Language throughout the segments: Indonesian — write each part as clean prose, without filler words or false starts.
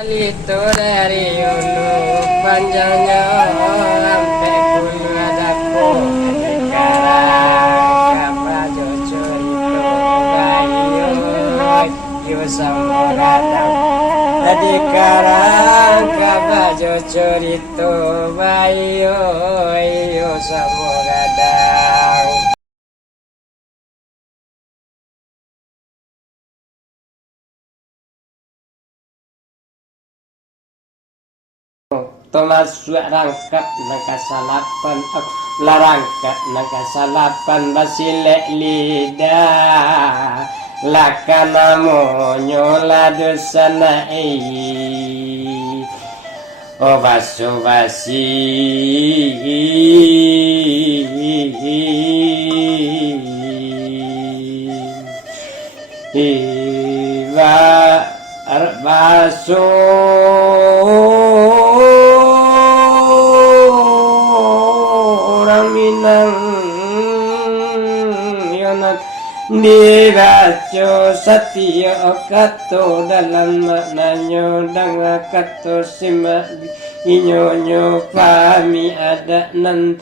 Itu dari ulu panjangnya sampai bulu adaku sekarang kapal jujur itu bayu yu samudradang tadi karang kapal jujur itu bayu yu samudradang. Tomas rangkat nakasalapan larangkat nakasalapan basilek lidah lakana monyo ladusana o basu basi basu minang yonat dibaco satya kato dalam maknanya danga kato simak inyonyo pami ada nan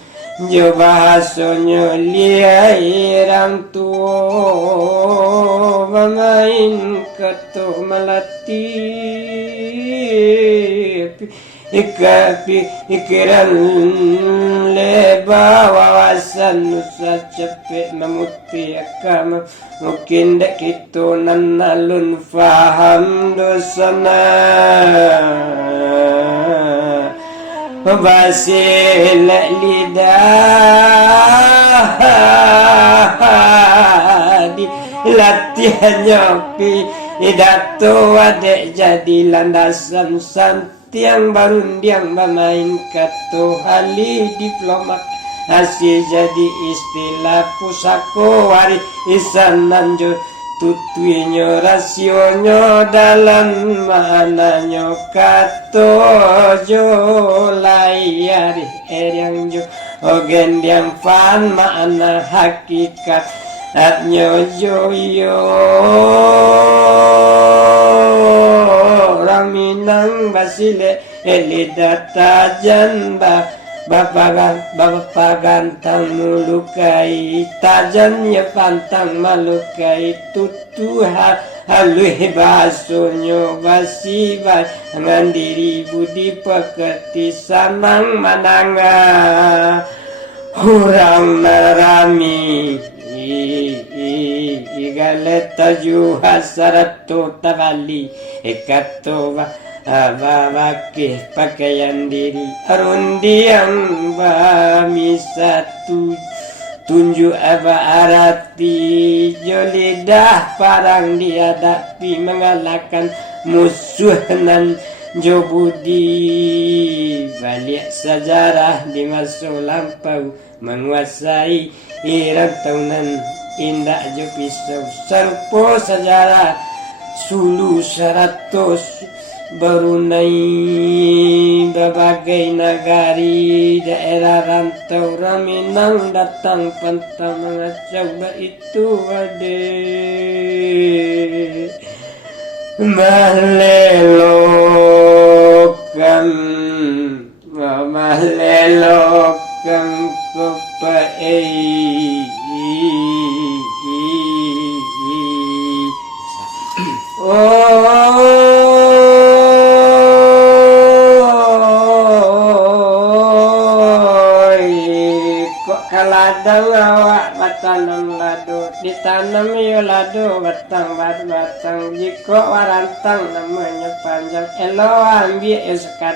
jo bahasonyo liai rang tuo mamain kato malati pikiran leba wawasan nusa cepet memuti akam mungkin dek kita nanalun faham dosana basil lidah di latihan nyopi idatu adek jadi landasan tiang barundiang bermain kato hali diplomat hasil jadi istilah pusako wari isananjo tutuinyo rasionyo dalam mananyo kato jo layari yang jo ogen diam fan mana hakikat atnyo joyo Minang basile elidata janba bapak gantang mulukai tajannya pantang malukai tutuha halui basunyo basibai mandiri budi pekerti sanang mananga hurang narami igaleta juha saratu tabali ekato babake pakaian diri arundiang bami satu tunjuk arati jolidah parang dihadapi mengalahkan musuh nan jobudi balik sejarah di masa lampau menguasai irantaunan indah jo pisau sarpo sejarah sulu 100 berunai berbagai negari daerah rantau raminang datang pantang mencoba itu ade malelokan kepai kaladang awak batanam lado ditanam yo lado batang jiko warantang namanya panjang elo ambil sekat